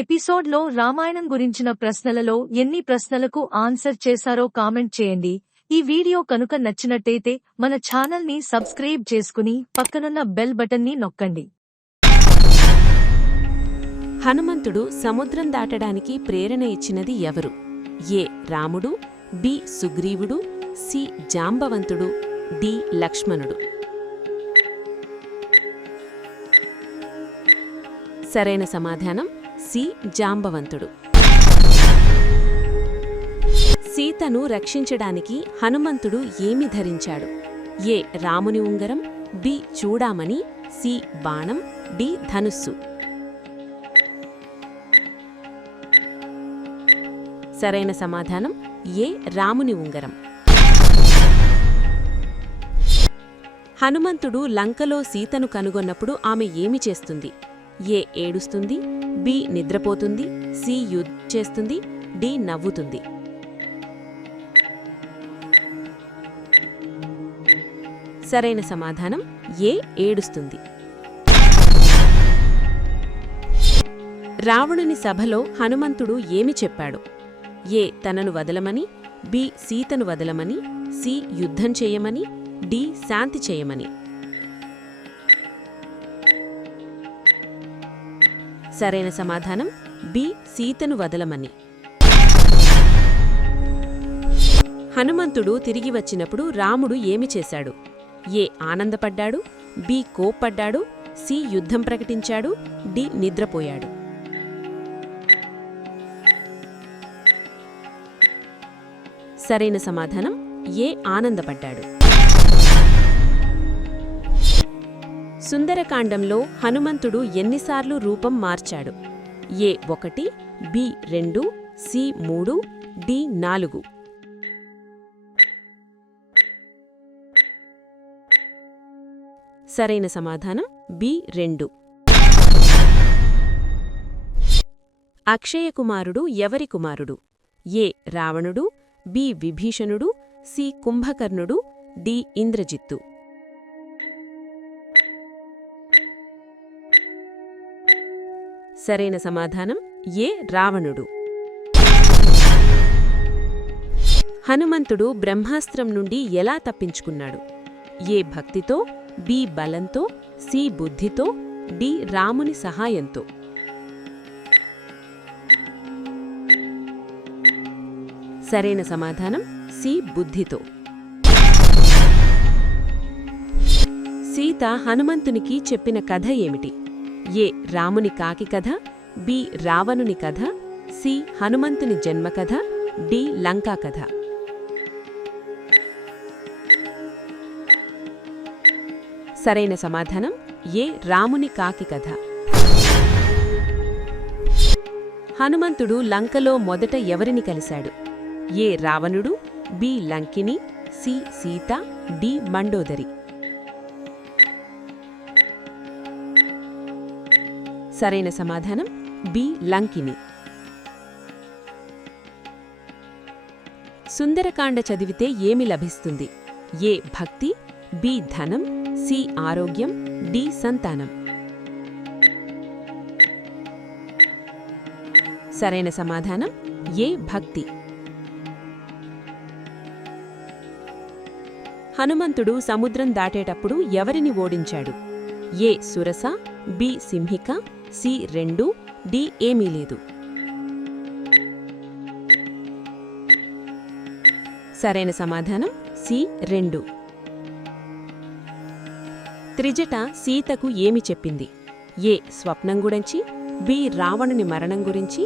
ఎపిసోడ్లో రామాయణం గురించిన ప్రశ్నలలో ఎన్ని ప్రశ్నలకు ఆన్సర్ చేశారో కామెంట్ చేయండి. ఈ వీడియో కనుక నచ్చినట్టయితే మన ఛానల్ని సబ్స్క్రైబ్ చేసుకుని పక్కనున్న బెల్ బటన్ని నొక్కండి. హనుమంతుడు సముద్రం దాటడానికి ప్రేరణ ఇచ్చినది ఎవరు? ఏ రాముడు, బి సుగ్రీవుడు, సి జాంబవంతుడు, డి లక్ష్మణుడు. సరైన సమాధానం సి జాంబవంతుడు. సీతను రక్షించడానికి హనుమంతుడు ఏమి ధరించాడు? ఏ రాముని ఉంగరం, బి చూడామణి, సి బాణం, డి ధనుస్సు. సరైన సమాధానం ఏ రాముని ఉంగరం. హనుమంతుడు లంకలో సీతను కనుగొన్నప్పుడు ఆమె ఏమి చేస్తుంది? ఏ ఏడుస్తుంది, బి నిద్రపోతుంది, సి యుద్ధం చేస్తుంది, డి నవ్వుతుంది. సరైన సమాధానం ఏ ఏడుస్తుంది. రావణుని సభలో హనుమంతుడు ఏమి చెప్పాడు? ఏ తనను వదలమని, బి సీతను వదలమని, సి యుద్ధం చేయమని, డి శాంతి చేయమని. సరైన సమాధానం బి సీతను వదలమని. హనుమంతుడు తిరిగి వచ్చినప్పుడు రాముడు ఏమి చేశాడు? ఏ ఆనందపడ్డాడు, బి కోప్పడ్డాడు, సి యుద్ధం ప్రకటించాడు, డి నిద్రపోయాడు. సరైన సమాధానం ఏ ఆనందపడ్డాడు. సుందరకాండంలో హనుమంతుడు ఎన్నిసార్లు రూపం మార్చాడు? ఏ 1, బి 2, సి 3, డి 4. సరైన సమాధానం బి 2. అక్షయకుమారుడు ఎవరి కుమారుడు? ఏ రావణుడు, బి విభీషణుడు, సి కుంభకర్ణుడు, డి ఇంద్రజిత్తు. సరైన సమాధానం ఏ రావణుడు. హనుమంతుడు బ్రహ్మాస్త్రం నుండి ఎలా తప్పించుకున్నాడు? ఏ భక్తితో, బి బలంతో, సి బుద్ధితో, డి రాముని సహాయంతో. సరైన సమాధానం సి బుద్ధితో. సీత హనుమంతునికి చెప్పిన కథ ఏమిటి? ఏ రాముని కాకి కథ, బి రావణుని కథ, సి హనుమంతుని జన్మకథ, డి లంకా కథ. సరైన సమాధానం ఏ రాముని కాకి కథ. హనుమంతుడు లంకలో మొదట ఎవరిని కలిశాడు? ఏ రావణుడు, B Lankini, C Sita, D Mandodari. సరైన సమాధానం బి లంకిని. సుందరకాండ చదివితే ఏమి లభిస్తుంది? ఏ భక్తి, బి ధనం, సి ఆరోగ్యం, డి సంతానం. సరైన సమాధానం ఏ భక్తి. హనుమంతుడు సముద్రం దాటేటప్పుడు ఎవరిని ఓడించాడు? A Surasa, B Simhika, C 2, D ఏమీ లేదు. సరైన సమాధానం సి 2. త్రిజట సీతకు ఏమి చెప్పింది? ఏ స్వప్నం గురించి, బి రావణుని మరణం గురించి,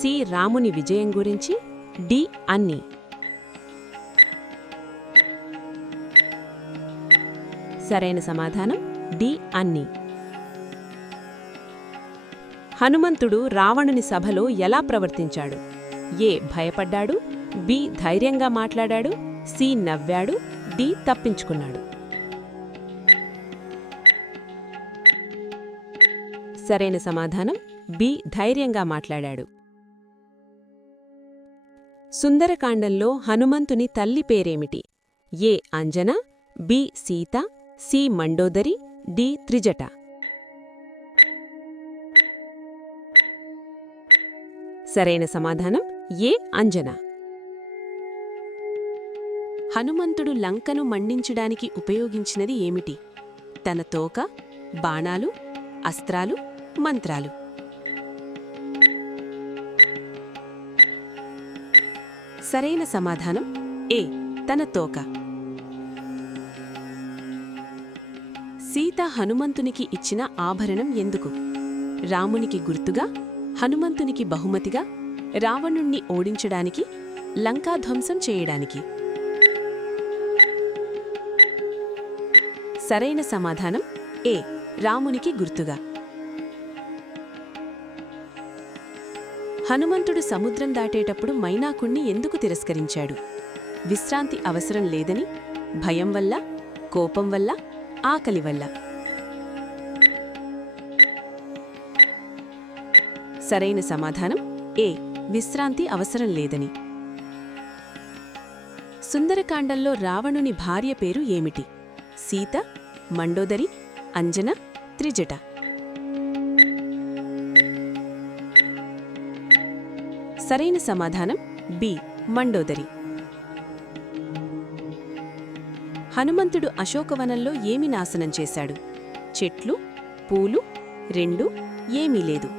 సి రాముని విజయం గురించి, డి అన్నీ. సరైన సమాధానం డి అన్నీ. హనుమంతుడు రావణుని సభలో ఎలా ప్రవర్తించాడు? ఏ భయపడ్డాడు, బి ధైర్యంగా మాట్లాడాడు, సి నవ్వాడు, డి తప్పించుకున్నాడు. సరైన సమాధానం బి ధైర్యంగా మాట్లాడాడు. సుందరకాండంలో హనుమంతుని తల్లి పేరేమిటి? A Anjana, B Sita, C Mandodari, D Trijata. సరైన సమాధానం ఏ అంజన. హనుమంతుడు లంకను మండించడానికి ఉపయోగించినది ఏమిటి? తన తోక, బాణాలు, అస్త్రాలు, మంత్రాలు. సరైన సమాధానం ఏ తన తోక. సీత హనుమంతునికి ఇచ్చిన ఆభరణం ఎందుకు? రామునికి గుర్తుగా, హనుమంతునికి బహుమతిగా, రావణుణ్ణి ఓడించడానికి, లంకాధ్వంసం చేయడానికి. సరైన సమాధానం ఏ రామునికి గుర్తుగా. హనుమంతుడు సముద్రం దాటేటప్పుడు మైనాకుణ్ణి ఎందుకు తిరస్కరించాడు? విశ్రాంతి అవసరం లేదని, భయం వల్ల, కోపం వల్ల, ఆకలి వల్ల. సరైన సమాధానం ఏ విశ్రాంతి అవసరం లేదని. సుందరకాండంలో రావణుని భార్య పేరు ఏమిటి? సీత, మండోదరి, అంజన, త్రిజట. సరైన సమాధానం బి మండోదరి. హనుమంతుడు అశోకవనంలో ఏమి నాశనం చేశాడు? చెట్లు, పూలు, రెండు, ఏమీ లేదు.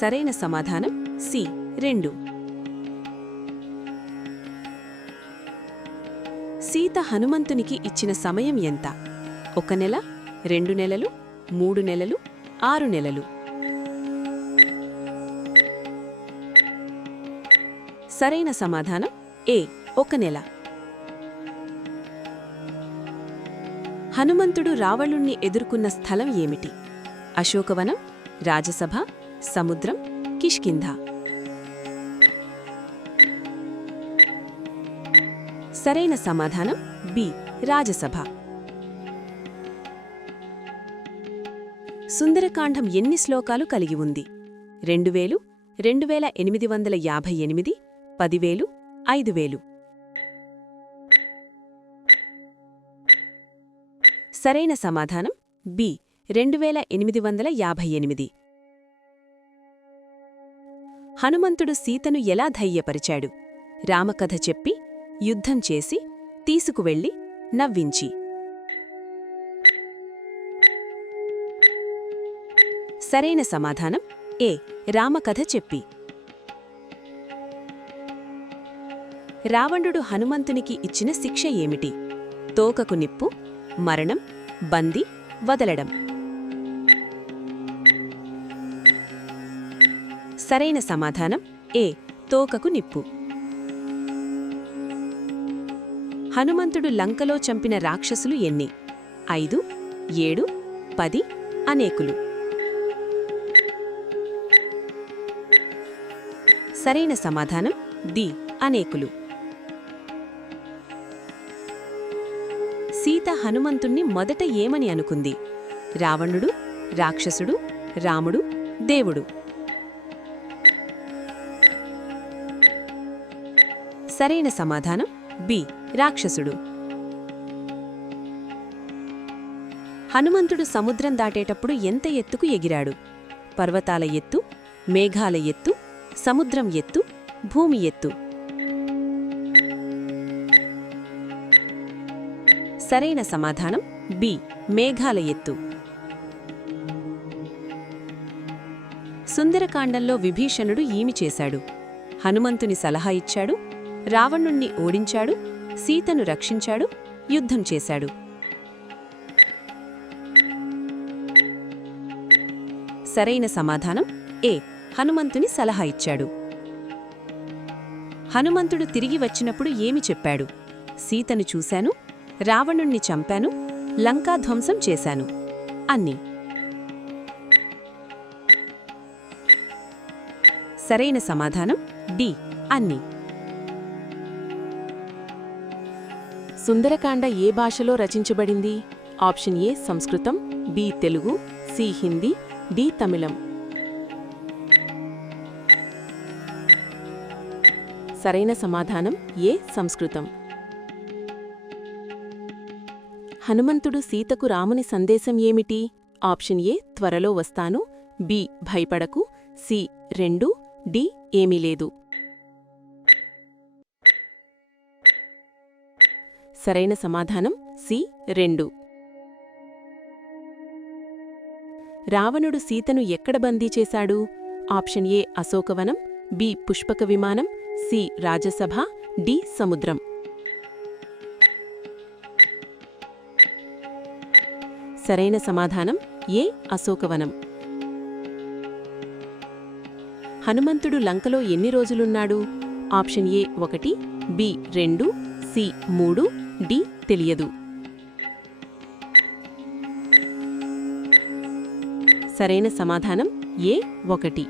సరైన సమాధానం సి రెండు. సీత హనుమంతునికి ఇచ్చిన సమయం ఎంత? 1 నెల, 2 నెలలు, 3 నెలలు, 6 నెలలు. సరైన సమాధానం ఏ 1 నెల. హనుమంతుడు రావణుణ్ణి ఎదుర్కొన్న స్థలం ఏమిటి? అశోకవనం, రాజసభ, సముద్రం, కిష్కింధ. సరైన సమాధానం బి రాజసభ. సుందరకాండం ఎన్ని శ్లోకాలు కలిగి ఉంది? 2000, 2858, 10,000, 5,000. సరైన సమాధానం బి 2858. హనుమంతుడు సీతను ఎలా ధైర్యపరిచాడు? రామకథ చెప్పి, యుద్ధం చేసి, తీసుకువెళ్ళి, నవ్వించి. సరైన సమాధానం ఏ రామకథ చెప్పి. రావణుడు హనుమంతునికి ఇచ్చిన శిక్ష ఏమిటి? తోకకు నిప్పు, మరణం, బంది, వదలడం. సరైన సమాధానం ఏ తోకకు నిప్పు. హనుమంతుడు లంకలో చంపిన రాక్షసులు ఎన్ని? 5, 7, 10, అనేకులు. సరైన సమాధానం డి అనేకులు. సీత హనుమంతుణ్ణి మొదట ఏమని అనుకుంది? రావణుడు, రాక్షసుడు, రాముడు, దేవుడు. సరైన సమాధానం బి రాక్షసుడు. హనుమంతుడు సముద్రం దాటేటప్పుడు ఎంత ఎత్తుకు ఎగిరాడు? పర్వతాల ఎత్తు, మేఘాల ఎత్తు, సముద్రం ఎత్తు, భూమి ఎత్తు. సరైన సమాధానం బి మేఘాల ఎత్తు. సుందరకాండంలో విభీషణుడు ఏమి చేశాడు? హనుమంతుని సలహా ఇచ్చాడు, రావణుణ్ణి ఓడించాడు, సీతను రక్షించాడు, యుద్ధం చేశాడు. సరైన సమాధానం ఏ హనుమంతుని సలహా ఇచ్చాడు. హనుమంతుడు తిరిగి వచ్చినప్పుడు ఏమి చెప్పాడు? సీతను చూశాను, రావణుణ్ణి చంపాను, లంకాధ్వంసం చేశాను అన్ని. సరైన సమాధానం డి అన్ని. సుందరకాండ ఏ భాషలో రచించబడింది? Option A Sanskrit, B Telugu, C Hindi, D Tamil. సరైన సమాధానం ఏ సంస్కృతం. హనుమంతుడు సీతకు రాముని సందేశం ఏమిటి? ఆప్షన్ ఏ త్వరలో వస్తాను, బి భయపడకు, సి 2, డి ఏమీ లేదు. సరైన సమాధానం సి 2. రావణుడు సీతను ఎక్కడ బందీ చేశాడు? ఆప్షన్ ఏ అశోకవనం, బి పుష్పక విమానం, సి రాజసభ, డి సముద్రం. సరైన సమాధానం ఏ అశోకవనం. హనుమంతుడు లంకలో ఎన్ని రోజులున్నాడు? Option A 1, B 2, C 3, D తెలియదు. సరైన సమాధానం ఏ 1.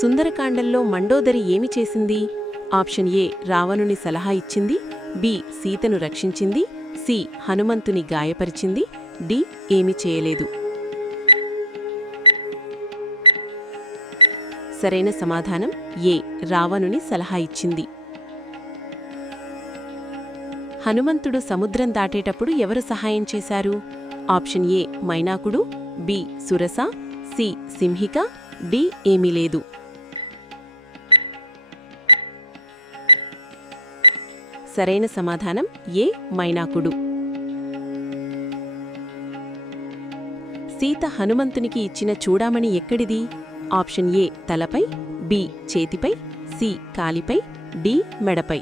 సుందరకాండంలో మండోదరి ఏమి చేసింది? ఆప్షన్ ఏ రావణుని సలహా ఇచ్చింది, బి సీతను రక్షించింది, సి హనుమంతుని గాయపరిచింది, డి ఏమీ చేయలేదు. సరైన సమాధానం ఏ రావణుని సలహా ఇచ్చింది. హనుమంతుడు సముద్రం దాటేటప్పుడు ఎవరు సహాయం చేశారు? ఆప్షన్ ఏ మైనాకుడు, B Surasa, C Simhika, D ఏమీ లేదు. సరైన సమాధానం ఏ మైనాకుడు. సీత హనుమంతునికి ఇచ్చిన చూడామణి ఎక్కడిది? ఆప్షన్ ఏ తలపై, బి చేతిపై, సి కాలిపై, డి మెడపై.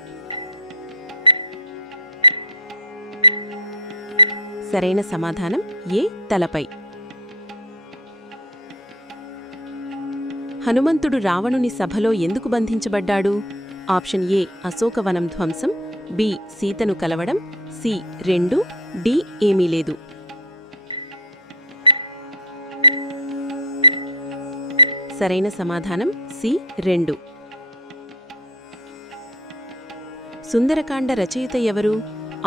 సరైన సమాధానం ఏ తలపై. హనుమంతుడు రావణుని సభలో ఎందుకు బంధించబడ్డాడు? ఆప్షన్ ఏ అశోకవనం ధ్వంసం, బి సీతను కలవడం, సి 2, డి ఏమీ లేదు. సరైన సమాధానం సి 2. సుందరకాండ రచయిత ఎవరు?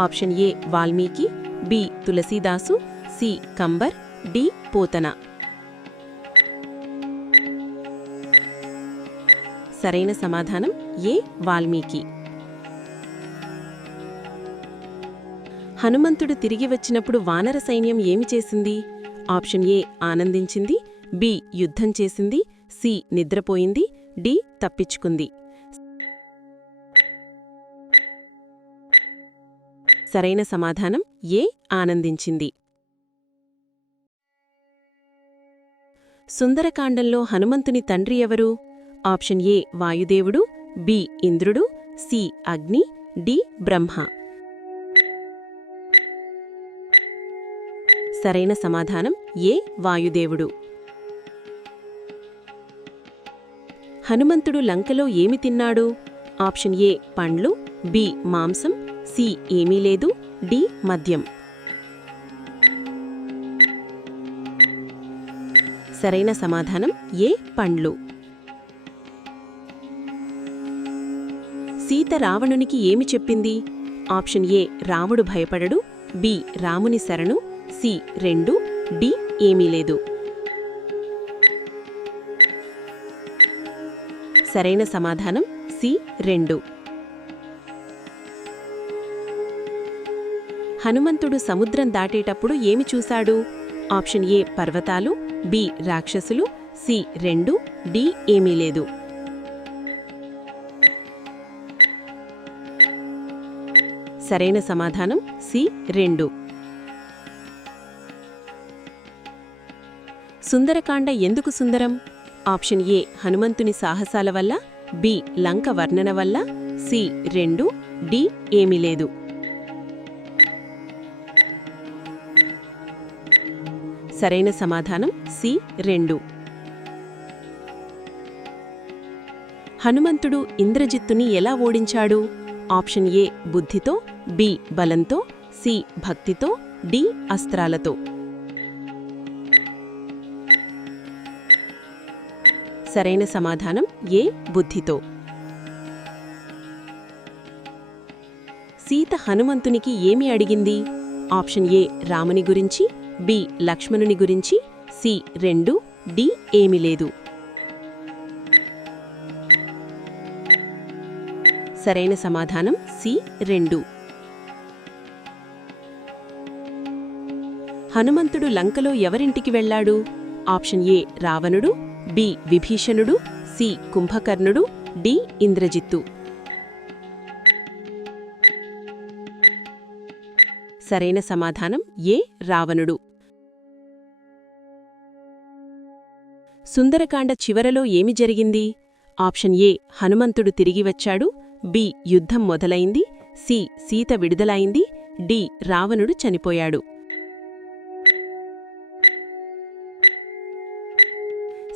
Option A Valmiki, B Tulsidas, C Kambar, D Pothana. సరైన సమాధానం ఏ వాల్మీకి. హనుమంతుడు తిరిగి వచ్చినప్పుడు వానర సైన్యం ఏమి చేసింది? ఆప్షన్ ఏ ఆనందించింది, బి యుద్ధం చేసింది, సి నిద్రపోయింది, డి తప్పించుకుంది. సరైన సమాధానం ఏ ఆనందించింది. సుందరకాండంలో హనుమంతుని తండ్రి ఎవరు? ఆప్షన్ ఏ వాయుదేవుడు, బి ఇంద్రుడు, సి అగ్ని, డి బ్రహ్మ. సరైన సమాధానం ఏ వాయుదేవుడు. హనుమంతుడు లంకలో ఏమి తిన్నాడు? ఆప్షన్ ఏ పండ్లు, బి మాంసం, సి ఏమీ లేదు, డి మద్యం. సరైన సమాధానం ఏ పండ్లు. సీత రావణునికి ఏమి చెప్పింది? ఆప్షన్ ఏ రాముడు భయపడడు, బి రాముని శరణు, సి 2, డి ఏమీ లేదు. సరైన సమాధానం సి 2. హనుమంతుడు సముద్రం దాటేటప్పుడు ఏమి చూశాడు? ఆప్షన్ ఏ పర్వతాలు, బి రాక్షసులు, సి 2, డి ఏమీ లేదు. సరైన సమాధానం సి 2. సుందరకాండ ఎందుకు సుందరం? ఆప్షన్ ఏ హనుమంతుని సాహసాల వల్ల, బి లంక వర్ణన వల్ల, సి 2, డి ఏమీ లేదు. సరైన సమాధానం సి 2. హనుమంతుడు ఇంద్రజిత్తుని ఎలా ఓడించాడు? ఆప్షన్ ఏ బుద్ధితో, బి బలంతో, సి భక్తితో, డి అస్త్రాలతో. సరైన సమాధానం ఏ బుద్ధితో. సీత హనుమంతునికి ఏమి అడిగింది? ఆప్షన్ ఏ రాముని గురించి, బి లక్ష్మణుని గురించి, సి 2, డి ఏమీ లేదు. సరైన సమాధానం సి 2. హనుమంతుడు లంకలో ఎవరింటికి వెళ్ళాడు? ఆప్షన్ ఏ రావణుడు, బి విభీషణుడు, సి కుంభకర్ణుడు, డి ఇంద్రజిత్తు. సరైన సమాధానం ఏ రావణుడు. సుందరకాండ చివరలో ఏమి జరిగింది? ఆప్షన్ ఏ హనుమంతుడు తిరిగి వచ్చాడు, బి యుద్ధం మొదలైంది, సి సీత విడుదలైంది, డి రావణుడు చనిపోయాడు.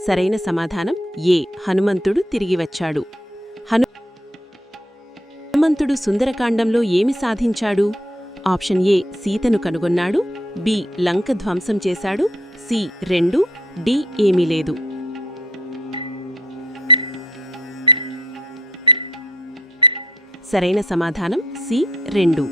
సరైన సమాధానం ఏ హనుమంతుడు తిరిగి వచ్చాడు. హనుమంతుడు సుందరకాండంలో ఏమి సాధించాడు? ఆప్షన్ ఏ సీతను కనుగొన్నాడు, బి లంక ధ్వంసం చేశాడు, సి 2, డి ఏమీ లేదు. సరైన సమాధానం సి 2.